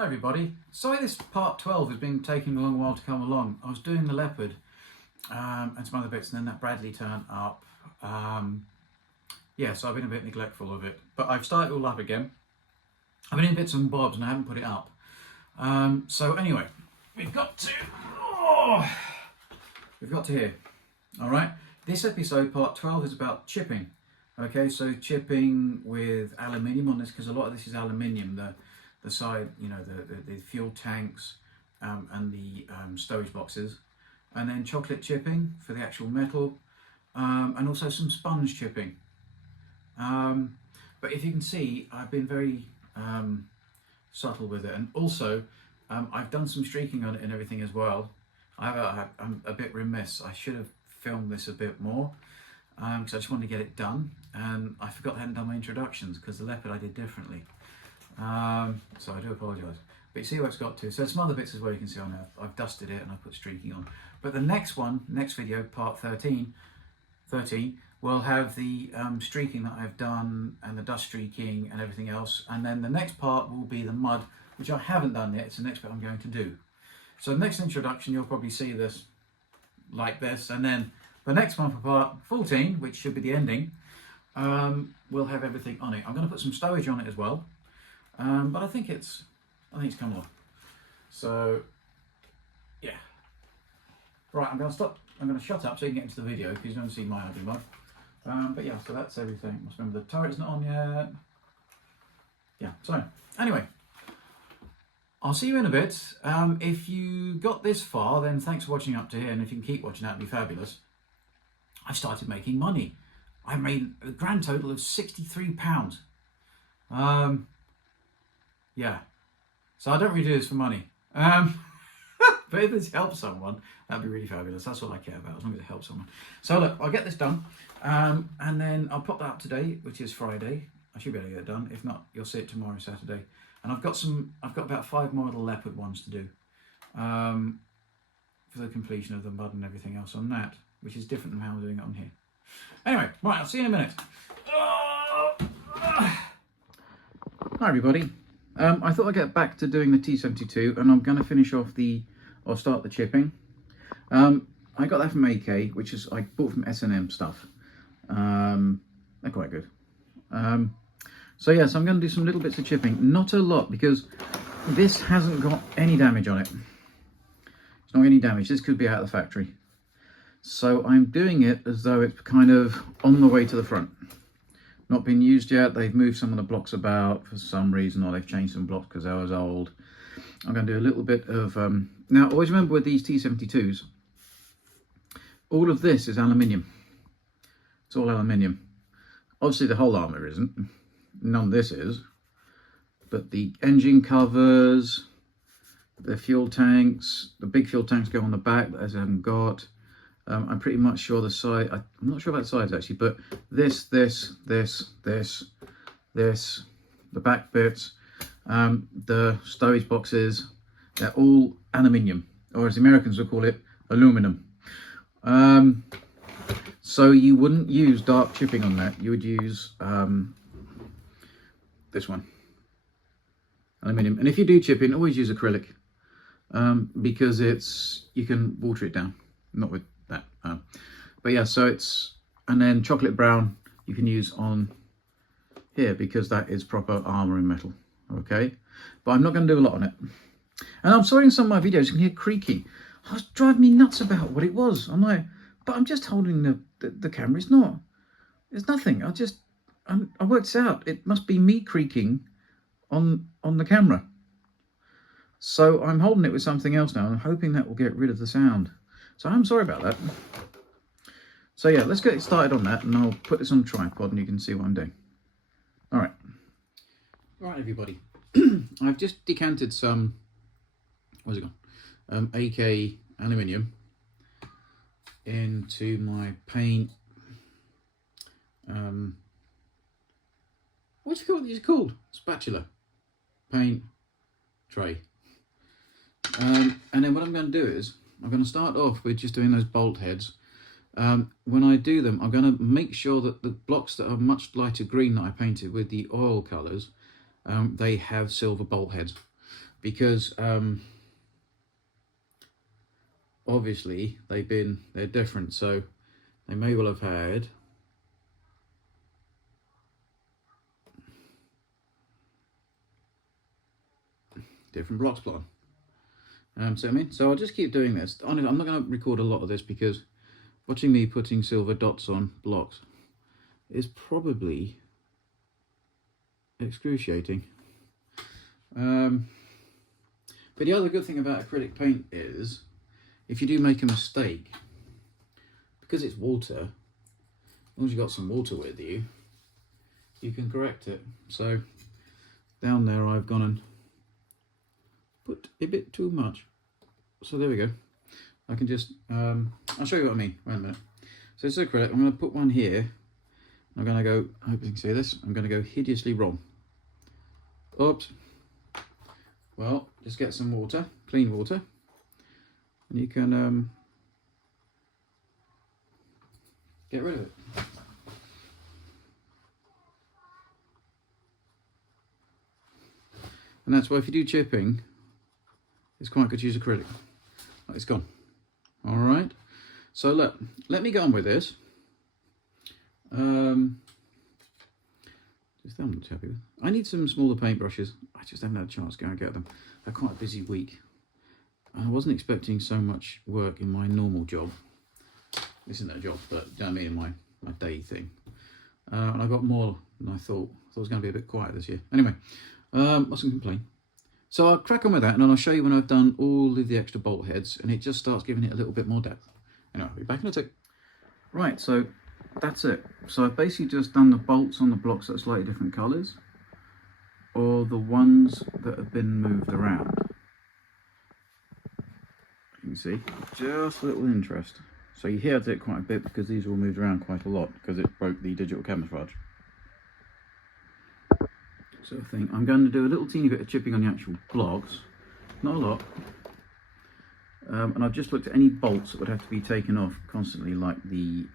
Hi everybody. Sorry this part 12 has been taking a long while to come along. I was doing the leopard and some other bits, and then that Bradley turned up. Yeah, so I've been a bit neglectful of it. But I've started it all up again. I've been in bits and bobs and I haven't put it up. So anyway, we've got to here. Alright, this episode, part 12, is about chipping. Okay, so chipping with aluminium on this, because a lot of this is aluminium. The side, you know, the fuel tanks and the stowage boxes, and then chocolate chipping for the actual metal, and also some sponge chipping. But if you can see, I've been very subtle with it, and also I've done some streaking on it and everything as well. I'm a bit remiss. I should have filmed this a bit more because I just wanted to get it done, and I forgot I hadn't done my introductions because the leopard I did differently. So I do apologise, but you see where it's got to. So some other bits as well you can see on there. I've dusted it and I've put streaking on. But the next video, part 13 will have the streaking that I've done and the dust streaking and everything else. And then the next part will be the mud, which I haven't done yet. It's the next bit I'm going to do. So the next introduction, you'll probably see this like this. And then the next one for part 14, which should be the ending, will have everything on it. I'm going to put some stowage on it as well. But I think it's come along. So yeah. Right, I'm going to shut up so you can get into the video because you don't see my ugly mug. But yeah, so that's everything. Must remember the turret's not on yet. Yeah, so anyway, I'll see you in a bit. If you got this far, then thanks for watching up to here, and if you can keep watching, that'd be fabulous. I started making money. I made a grand total of £63. Yeah, so I don't really do this for money, but if it helps someone, that'd be really fabulous. That's all I care about, as long as it helps someone. So look, I'll get this done, and then I'll pop that up today, which is Friday. I should be able to get it done. If not, you'll see it tomorrow, Saturday. And I've got about 5 more little leopard ones to do for the completion of the mud and everything else on that, which is different than how I'm doing it on here. Anyway, right, I'll see you in a minute. Hi everybody. I thought I'd get back to doing the T-72, and I'm going to finish off or start the chipping. I got that from AK, which is I bought from S&M stuff. They're quite good. So yes, I'm going to do some little bits of chipping, not a lot, because this hasn't got any damage on it. It's not any damage. This could be out of the factory. So I'm doing it as though it's kind of on the way to the front. Not been used yet. They've moved some of the blocks about for some reason, or they've changed some blocks because they was old. I'm going to do a little bit of now always remember with these T-72s, all of this is aluminium. It's all aluminium. Obviously the whole armour isn't, none of this is, but the engine covers, the fuel tanks, the big fuel tanks go on the back that I haven't got. I'm pretty much sure the side, I'm not sure about the sides actually, but this, the back bits, the stowage boxes, they're all aluminium, or as the Americans would call it, aluminum. So you wouldn't use dark chipping on that, you would use this one, aluminium. And if you do chipping, always use acrylic, because you can water it down, not with that, but yeah, so it's, and then chocolate brown you can use on here because that is proper armor in metal. Okay, but I'm not going to do a lot on it. And I'm sorry, in some of my videos you can hear creaking. I was driving me nuts about what it was. I'm like, but I'm just holding the camera. It's nothing. I worked it out. It must be me creaking on the camera. So I'm holding it with something else now, and I'm hoping that will get rid of the sound. So I'm sorry about that. So yeah, let's get started on that, and I'll put this on a tripod and you can see what I'm doing. All right. Right, everybody. I've just decanted some, where's it gone? AK aluminium into my paint. What do you call it? Called spatula paint tray. And then what I'm going to do is I'm going to start off with just doing those bolt heads. When I do them, I'm going to make sure that the blocks that are much lighter green that I painted with the oil colours, they have silver bolt heads. because obviously they're different, so they may well have had different blocks put on. So I'll just keep doing this. I'm not going to record a lot of this because watching me putting silver dots on blocks is probably excruciating. But the other good thing about acrylic paint is if you do make a mistake, because it's water, as long as you've got some water with you, you can correct it. So down there I've gone and put a bit too much. So there we go. I can just, I'll show you what I mean. Wait a minute. So it's acrylic. I'm going to put one here. I'm going to go, I hope you can see this, I'm going to go hideously wrong. Oops. Well, just get some water, clean water, and you can get rid of it. And that's why if you do chipping, it's quite good to use acrylic. Oh, it's gone. All right. So let me go on with this. Just I'm not happy with. I need some smaller paintbrushes. I just haven't had a chance to go and get them. I had quite a busy week. I wasn't expecting so much work in my normal job. This isn't a job, but you know what I mean, in my day thing. And I got more than I thought. I thought it was going to be a bit quiet this year. Anyway, mustn't complain. So I'll crack on with that, and then I'll show you when I've done all of the extra bolt heads, and it just starts giving it a little bit more depth. Anyway, I'll be back in a tick. Right, so that's it. So I've basically just done the bolts on the blocks that are slightly different colours, or the ones that have been moved around. You can see, just a little interest. So you heard it quite a bit because these all moved around quite a lot because it broke the digital camouflage. Sort of thing. I'm going to do a little teeny bit of chipping on the actual blocks, not a lot. And I've just looked at any bolts that would have to be taken off constantly, like the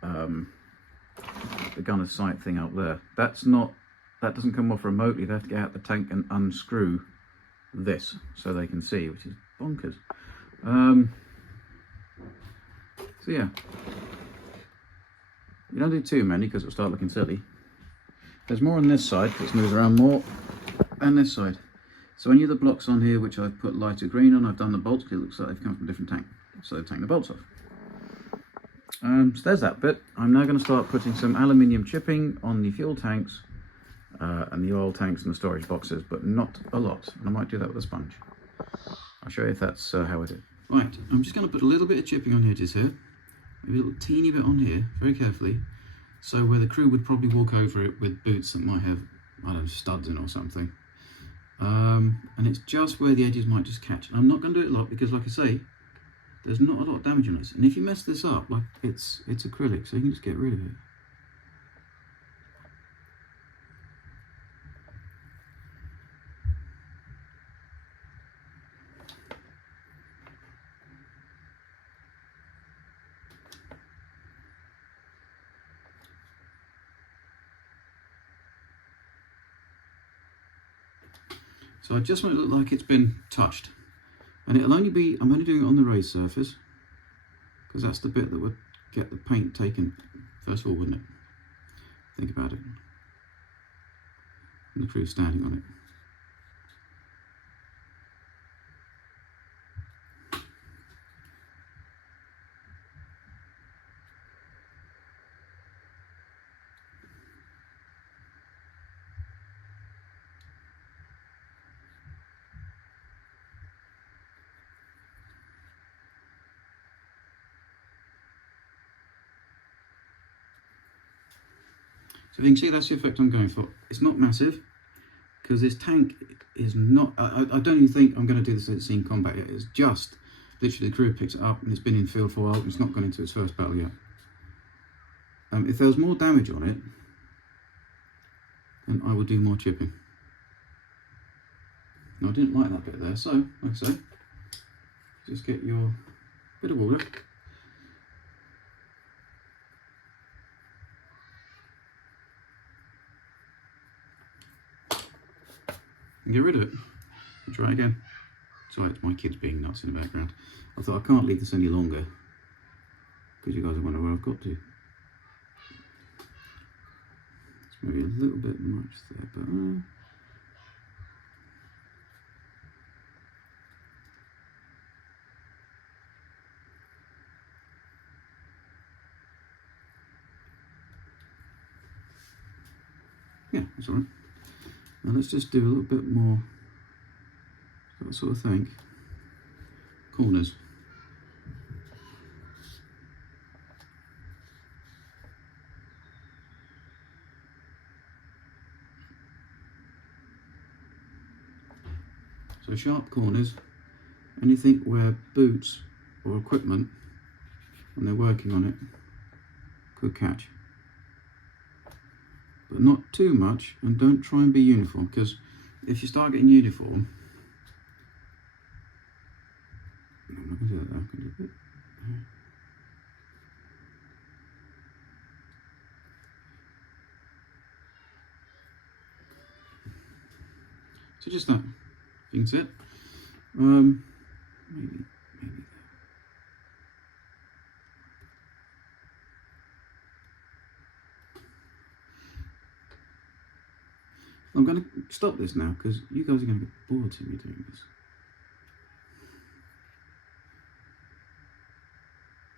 gunner's sight thing out there. That doesn't come off remotely. They have to get out the tank and unscrew this so they can see, which is bonkers. So yeah, you don't do too many because it'll start looking silly. There's more on this side because it's moved around more, and this side. So any of the blocks on here which I've put lighter green on, I've done the bolts because it looks like they've come from a different tank. So they've taken the bolts off. So there's that bit. I'm now going to start putting some aluminium chipping on the fuel tanks and the oil tanks and the storage boxes, but not a lot. And I might do that with a sponge. I'll show you if that's how I do. Right, I'm just going to put a little bit of chipping on the edges here. Maybe a little teeny bit on here, very carefully. So where the crew would probably walk over it with boots that might have, I don't know, studs in or something. And it's just where the edges might just catch. And I'm not going to do it a lot because, like I say, there's not a lot of damage on this. And if you mess this up, like it's acrylic, so you can just get rid of it. So I just want it to look like it's been touched. And it'll only be, I'm only doing it on the raised surface, because that's the bit that would get the paint taken first of all, wouldn't it? Think about it. And the crew's standing on it. So you can see that's the effect I'm going for. It's not massive, because this tank is not, I don't even think I'm going to do this at scene combat yet. It's just, literally the crew picks it up and it's been in field for a while and it's not gone into its first battle yet. If there was more damage on it, then I would do more chipping. Now I didn't like that bit there, so, like I say, just get your bit of water. And get rid of it and try again. Sorry, it's my kids being nuts in the background. I thought I can't leave this any longer because you guys are wondering where I've got to. It's maybe a little bit much there, but yeah, that's alright. Now let's just do a little bit more, that sort of thing. Corners. So sharp corners, anything where boots or equipment, when they're working on it, could catch. But not too much, and don't try and be uniform, because if you start getting uniform, I'm not going to do that there, I'm going to do it. So just that, I think that's it. Maybe there. I'm going to stop this now because you guys are going to get bored of me doing this.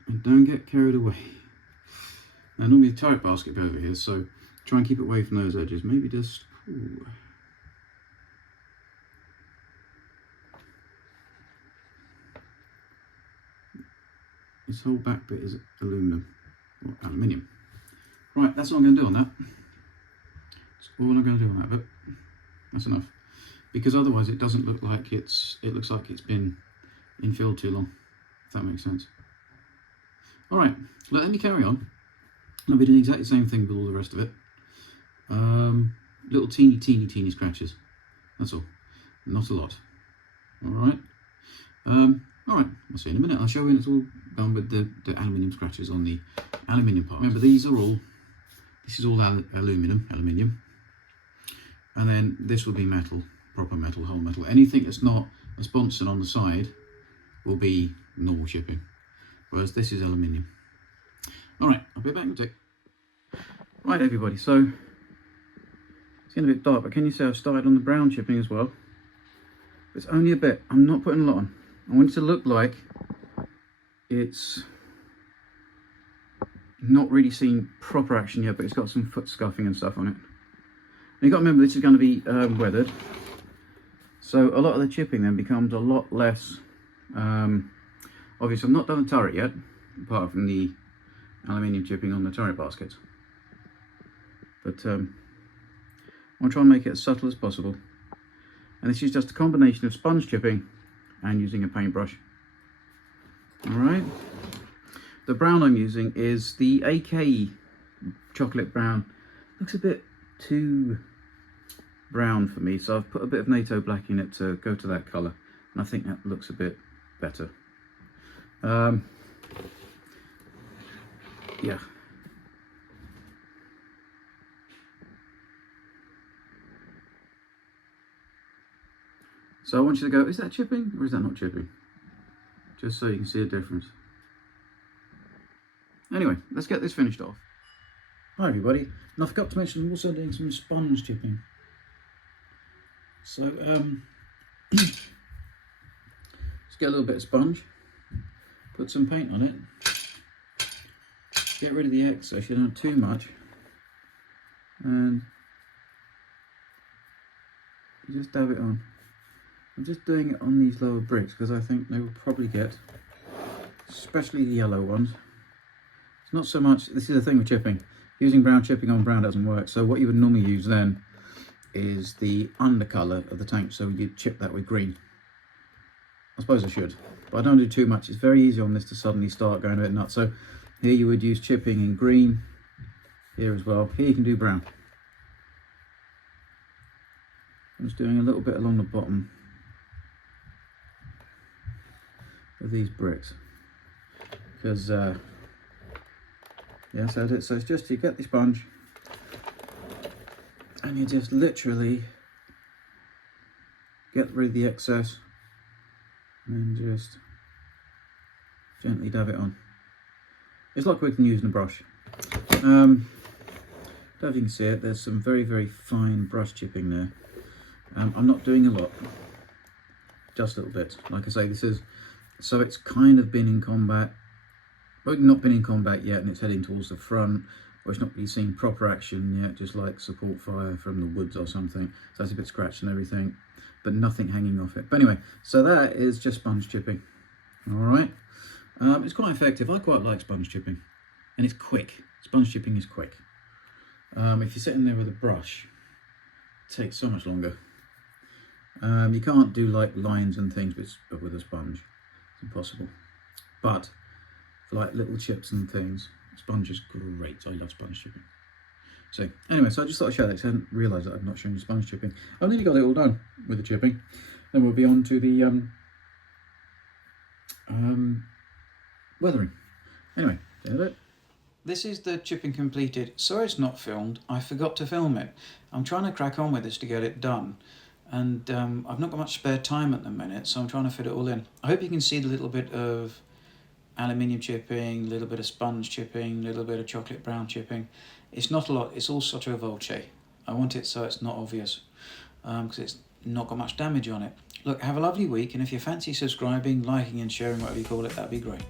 And don't get carried away. Now normally the turret basket goes over here, so try and keep it away from those edges. Maybe just... Ooh. This whole back bit is aluminum, or aluminium. Right, that's all I'm going to do on that. That's all I'm going to do on that bit. That's enough. Because otherwise it doesn't look like it looks like it's been infilled too long, if that makes sense. Alright, let me carry on. I'll be doing exactly the same thing with all the rest of it. Little teeny scratches. That's all. Not a lot. Alright. Alright, I'll see you in a minute. I'll show you when it's all done with the aluminium scratches on the aluminium part. Remember, this is all aluminium. And then this will be metal, proper metal, whole metal. Anything that's not a sponsor on the side will be normal shipping. Whereas this is aluminium. Alright, I'll be back in a tick. Right everybody, so it's getting a bit dark, but can you see I've started on the brown shipping as well? It's only a bit, I'm not putting a lot on. I want it to look like it's not really seen proper action yet, but it's got some foot scuffing and stuff on it. And you've got to remember this is going to be weathered, so a lot of the chipping then becomes a lot less obvious. I've not done the turret yet, apart from the aluminium chipping on the turret baskets, but I'll try and make it as subtle as possible. And this is just a combination of sponge chipping and using a paintbrush. Alright, the brown I'm using is the AK chocolate brown. Looks a bit too brown for me, so I've put a bit of NATO black in it to go to that colour, and I think that looks a bit better. Yeah. So I want you to go, is that chipping or is that not chipping? Just so you can see a difference. Anyway, let's get this finished off. Hi everybody, and I forgot to mention I'm also doing some sponge chipping. So let's get a little bit of sponge, put some paint on it, get rid of the excess, you don't have too much, and you just dab it on. I'm just doing it on these lower bricks because I think they will probably get, especially the yellow ones. It's not so much, this is the thing with chipping, using brown chipping on brown doesn't work, so what you would normally use then is the undercolour of the tank, so you chip that with green. I suppose I should, but I don't do too much. It's very easy on this to suddenly start going a bit nuts. So here you would use chipping in green, here as well. Here you can do brown. I'm just doing a little bit along the bottom of these bricks because yeah, so it's just, you get the sponge and you just literally get rid of the excess and just gently dab it on. It's like we can use in a brush. Don't know if you can see it, there's some very, very fine brush chipping there. I'm not doing a lot, just a little bit. Like I say, this is, so it's kind of been in combat, but not been in combat yet, and it's heading towards the front, or it's not really seen proper action yet, just like support fire from the woods or something. So that's a bit scratched and everything, but nothing hanging off it. But anyway, so that is just sponge chipping. All right, it's quite effective. I quite like sponge chipping, and it's quick. Sponge chipping is quick. If you're sitting there with a brush, it takes so much longer. You can't do like lines and things with a sponge. It's impossible. But for like little chips and things, sponge is great. I love sponge chipping. So anyway, so I just thought I'd share that because I hadn't realised that I'd not shown you sponge chipping. I've nearly got it all done with the chipping. Then we'll be on to the weathering. Anyway, that's it. This is the chipping completed. Sorry it's not filmed. I forgot to film it. I'm trying to crack on with this to get it done. And I've not got much spare time at the minute, so I'm trying to fit it all in. I hope you can see the little bit of aluminium chipping, a little bit of sponge chipping, a little bit of chocolate brown chipping. It's not a lot, it's all sotto voce. I want it so it's not obvious, because it's not got much damage on it. Look, have a lovely week, and if you fancy subscribing, liking and sharing, whatever you call it, that'd be great.